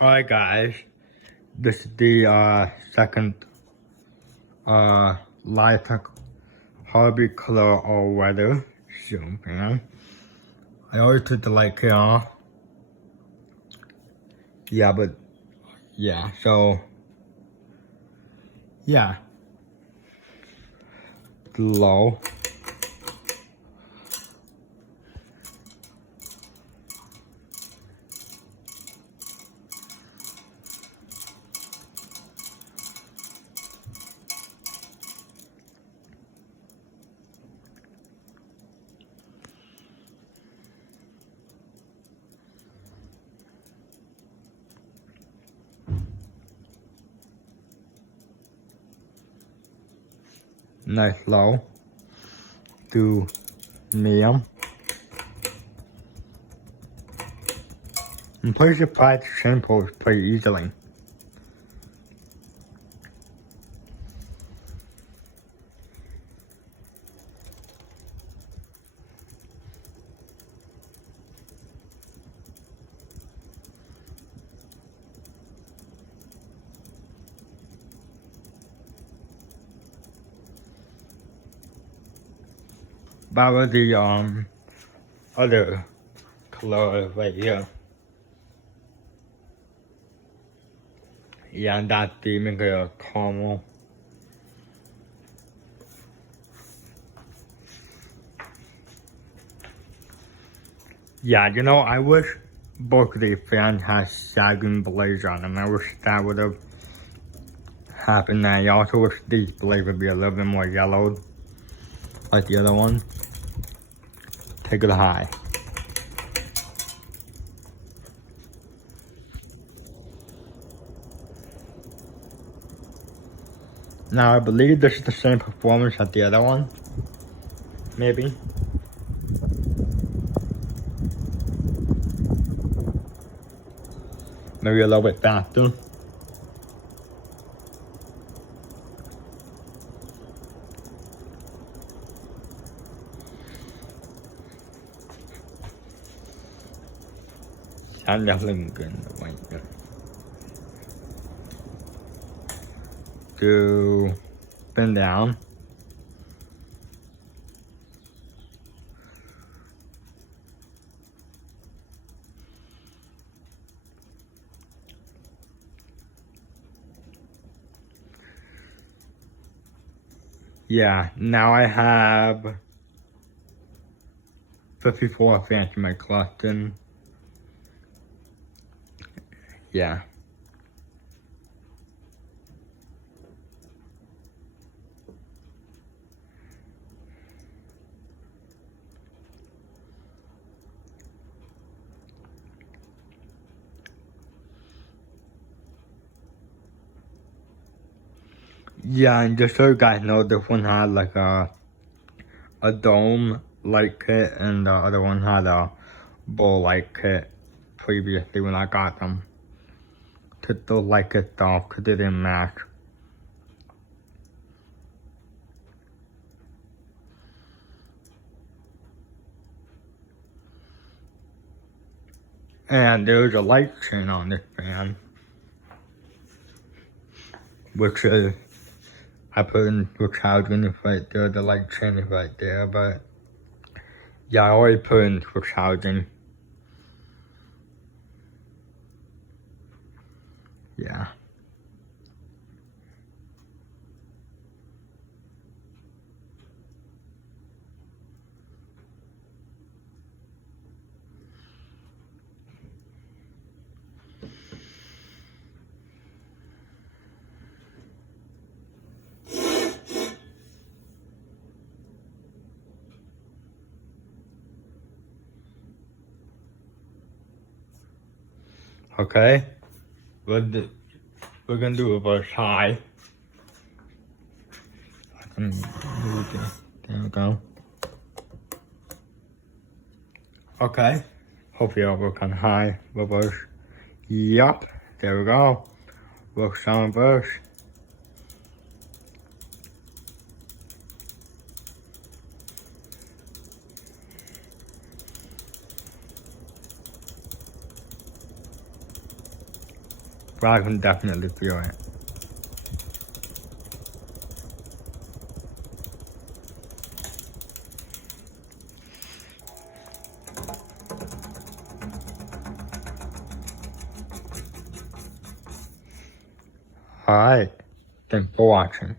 Alright guys, this is the second Litex hobby color all weather ceiling fan. I already took the light kit off. Yeah, but yeah, so yeah. Low. Nice low to medium. I'm pretty surprised simple pretty easily. That was the other color right here. Yeah, that's the make a caramel. Yeah, you know, I wish both of these fans had sagging blades on them. I wish that would have happened. I also wish these blades would be a little bit more yellowed, like the other one. Take it high. Now, I believe this is the same performance as the other one. Maybe. Maybe a little bit faster. I'm definitely good. To bend down. Yeah, now I have 54 fans in my collection. Yeah. Yeah, and just so you guys know, this one had like a dome light kit, and the other one had a bowl light kit previously when I got them. Took the light kits off because they didn't match. And there's a light chain on this fan, which is, I put in the charging is right there, the light chain is right there, but yeah, I already put in for charging. Yeah. Okay, we're gonna do a verse high. There we go. Okay, hopefully I'll work on high reverse. Yup, there we go. Works on reverse. but I can definitely feel it. Alright, thanks for watching.